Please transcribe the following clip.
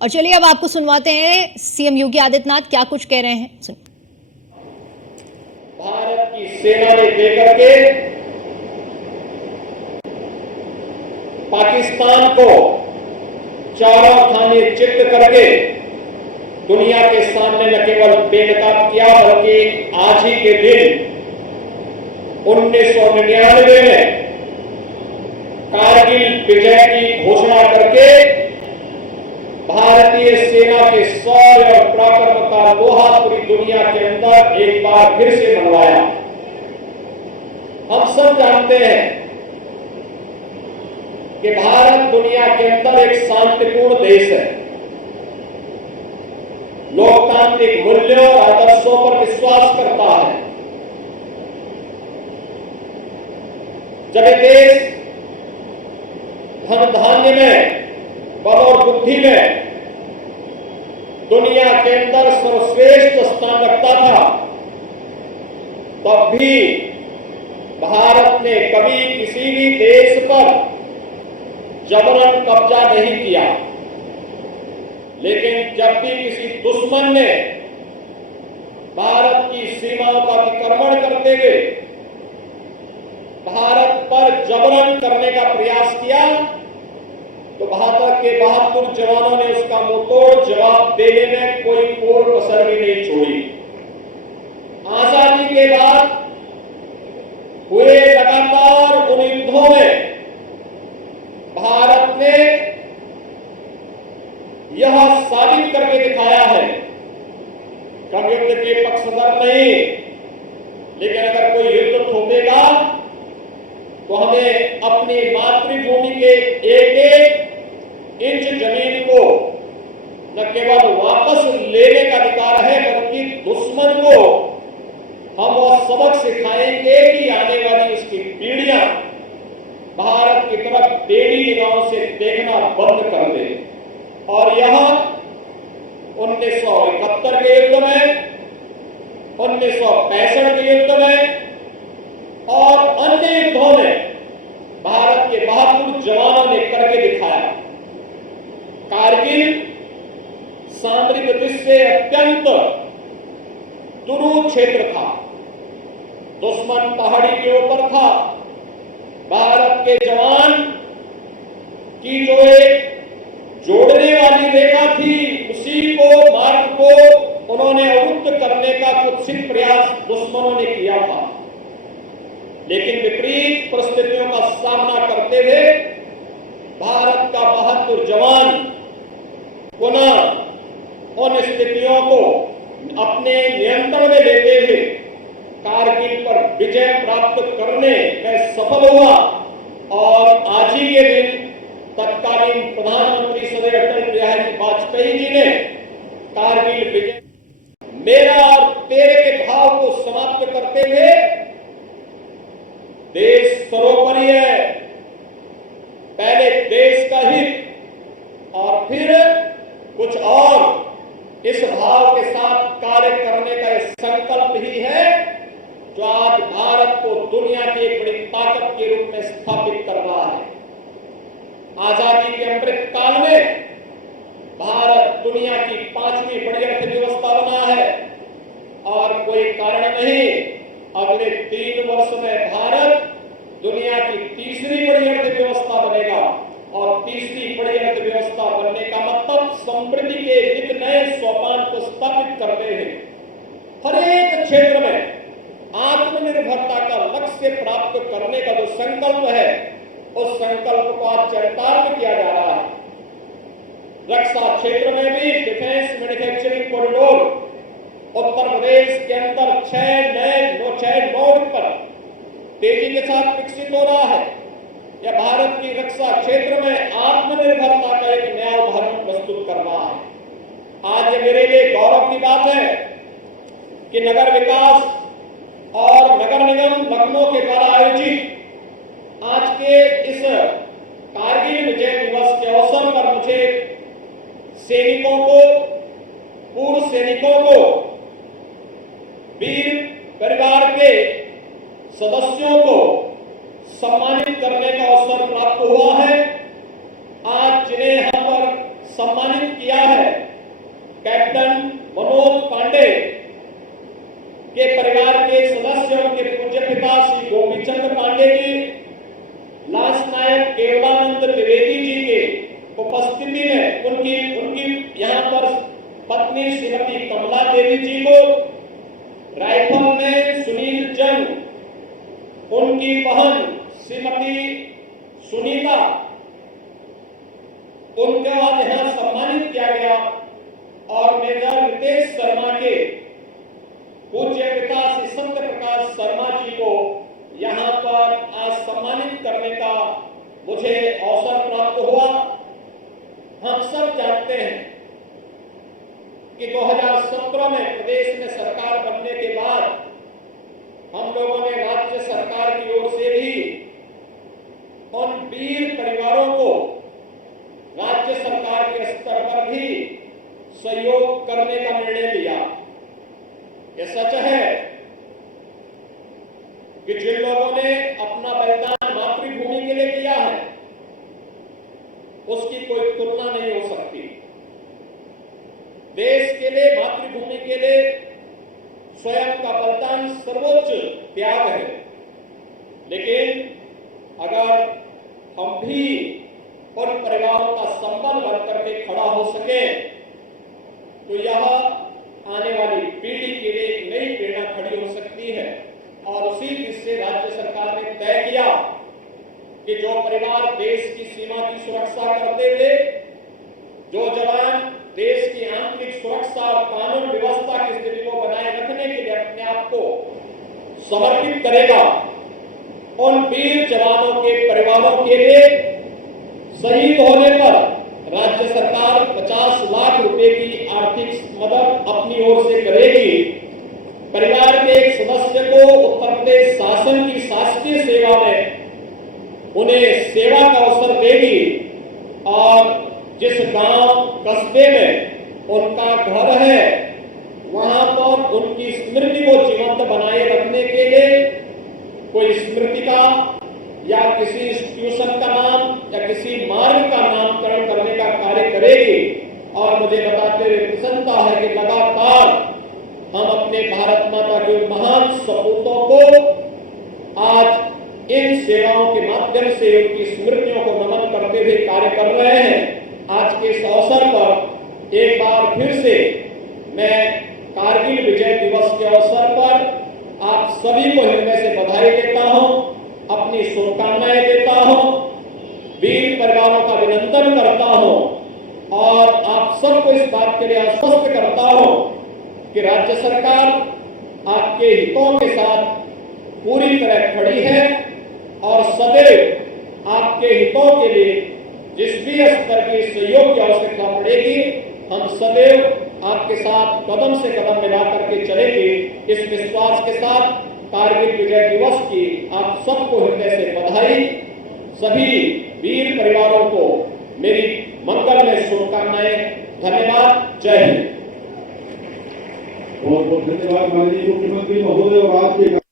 और चलिए अब आपको सुनवाते हैं सीएम योगी आदित्यनाथ क्या कुछ कह रहे हैं। सुनिए। भारत की सेना ने देकर के पाकिस्तान को चारों खाने चित्त करके दुनिया के सामने न केवल बेनकाब किया बल्कि आज ही के दिन 1999 में कारगिल विजय की घोषणा करके भारतीय सेना के शौर्य और पराक्रम का लोहा पूरी दुनिया के अंदर एक बार फिर से मनवाया। हम सब जानते हैं कि भारत दुनिया के अंदर एक शांतिपूर्ण देश है, लोकतांत्रिक मूल्यों और आदर्शों पर विश्वास करता है। जब एक देश धन धान्य में, बल और बुद्धि में दुनिया के अंदर सर्वश्रेष्ठ स्थान रखता था, तब भी भारत ने कभी किसी भी देश पर जबरन कब्जा नहीं किया। लेकिन जब भी किसी दुश्मन ने भारत की सीमाओं का अतिक्रमण करते हुए भारत पर जबरन करने का प्रयास किया, तो भारत के बहादुर जवानों ने उसका मुंहतोड़ जवाब देने में कोई कोर कसर भी नहीं छोड़ी। आजादी के बाद हुए लगातार उन युद्धों में भारत ने यह साबित करके दिखाया है कि हम युद्ध के पक्षधर नहीं, लेकिन अगर कोई युद्ध थोपेगा तो हमें अपनी मातृभूमि के एक एक इंच जमीन को न केवल वापस लेने का अधिकार है, बल्कि दुश्मन को हम वह सबक सिखाएंगे कि आने वाली इसकी पीढ़ियां भारत की तरफ टेढ़ी निगाहों से देखना बंद कर दे। और यह 1971 के युद्ध में, 1965 के युद्ध में और अन्य युद्धों में भारत के बहादुर जवानों ने करके दिखाया। कारगिल सामरिक दृष्टि से अत्यंत दुरूह क्षेत्र था, दुश्मन पहाड़ी के ऊपर था। भारत के जवान की जो एक जोड़ने वाली रेखा थी, उसी को मार्ग को उन्होंने अवरुद्ध करने का कुत्सित प्रयास दुश्मनों ने किया था। लेकिन विपरीत परिस्थितियों का सामना करते हुए भारत का बहादुर जवान पुनः उन स्थितियों को अपने नियंत्रण में लेते हुए कारगिल पर विजय प्राप्त करने में सफल हुआ। और आज ही के दिन तत्कालीन प्रधानमंत्री सदैव अटल बिहारी वाजपेयी जी ने कारगिल विजय मेरा और तेरे के भाव को समाप्त करते हुए देश सर्वोपरि है, पहले देश का हित और फिर कुछ और, इस भाव के साथ कार्य करने का यह संकल्प ही है जो आज भारत को दुनिया की एक बड़ी ताकत के रूप में स्थापित कर रहा है। आजादी के अमृत काल में भारत दुनिया की 5वीं बड़ी अर्थव्यवस्था बना है और कोई कारण नहीं, अगले 3 वर्ष में भारत दुनिया की 3री बड़ी अर्थव्यवस्था बनेगा। और 3री बड़ी अर्थव्यवस्था बनने का मतलब समृद्धि के एक नए सोपान को स्थापित करते हैं। हर एक क्षेत्र में आत्मनिर्भरता का लक्ष्य प्राप्त करने का जो संकल्प है, उस संकल्प को आज चरितार्थ किया जा रहा है। रक्षा क्षेत्र में भी defence manufacturing corridor Uttar Pradesh के अंदर 6 नोड पर तेजी के साथ विकसित हो रहा है। यह भारत की रक्षा क्षेत्र में आत्मनिर्भरता का एक नया उदाहरण प्रस्तुत कर रहा है। आज ये मेरे लिए गौरव की बात है कि नगर विकास और नगर निगम लखनऊ के द्वारा आयोजित आज के इस कारगिल विजय दिवस के अवसर पर मुझे सैनिकों को, पूर्व सैनिकों को, वीर परिवार के सदस्यों को सम्मानित करने का अवसर प्राप्त हुआ है। आज जिन्हें हम पर सम्मानित किया किया है कैप्टन मनोज पांडे के परिवार के सदस्यों के पूज्य पिता श्री गोपीचंद पांडे जी, लांस नायक केवलानंद द्विवेदी जी के उपस्थिति में उनकी यहाँ पर पत्नी श्रीमती कमला देवी जी को, राइफल में सुनील जंग, उनकी बहन श्रीमती सुनीता, उनको आज यहाँ सम्मानित किया गया और मेजर रितेश शर्मा के पूज्य पिता श्री सत्य प्रकाश शर्मा जी को यहाँ पर आज सम्मानित करने का मुझे अवसर प्राप्त हुआ। हम सब जानते हैं कि 2017 में प्रदेश में सरकार बनने के बाद हम लोगों ने राज्य सरकार की ओर से भी उन वीर परिवारों को राज्य सरकार के स्तर पर भी सहयोग करने का निर्णय लिया। यह सच है कि जिन लोगों ने अपना बलिदान मातृभूमि के लिए किया है उसकी कोई तुलना नहीं हो सकती। देश के लिए, मातृभूमि के लिए स्वयं का बलिदान सर्वोच्च त्याग है, लेकिन अगर हम भी उन परिवारों का संबल बनकर के खड़ा हो सके तो यह आने वाली पीढ़ी के लिए एक नई प्रेरणा खड़ी हो सकती है। और उसी से राज्य सरकार ने तय किया कि जो परिवार देश की सीमा की सुरक्षा करते थे, जो जवान देश की आंतरिक सुरक्षा और कानून व्यवस्था की स्थिति को बनाए रखने के लिए अपने आप को समर्पित करेगा, उन वीर जवानों के परिवारों के लिए शहीद होने पर राज्य सरकार 50 लाख रुपए की आर्थिक मदद अपनी ओर से करेगी। परिवार के एक सदस्य को उत्तर प्रदेश शासन की शासकीय सेवा में उन्हें सेवा का अवसर देगी और जिस गांव कस्बे में उनका घर है वहां पर उनकी स्मृति को जीवंत बनाए रखने के लिए कोई स्मृतिका या किसी इंस्टीट्यूशन का नाम या किसी मार्ग का नामकरण करने का कार्य करेगी। और मुझे बताते हुए प्रसन्नता है कि लगातार हम अपने भारत माता के महान सपूतों को आज इन सेवाओं के माध्यम से उनकी स्मृतियों को नमन करते हुए कार्य कर रहे हैं। आज के इस अवसर पर एक बार फिर से मैं कारगिल विजय दिवस के अवसर पर आप सभी को हृदय से बधाई देता हूं, अपनी शुभकामनाएं देता हूं, वीर परिवारों का अभिनंदन करता हूं और आप सबको इस बात के लिए आश्वस्त करता हूं कि राज्य सरकार आपके हितों के साथ पूरी तरह खड़ी है और सदैव आपके हितों के लिए जिस भी स्तर की सहयोग की आवश्यकता पड़ेगी हम सदैव आपके साथ कदम से कदम मिला करके चलेंगे। इस विश्वास के साथ कारगिल विजय दिवस की आप सबको हृदय से बधाई। सभी वीर परिवारों को मेरी मंगलमय शुभकामनाएं। धन्यवाद। जय हिंद। बहुत बहुत धन्यवाद माननीय मुख्यमंत्री महोदय और आपके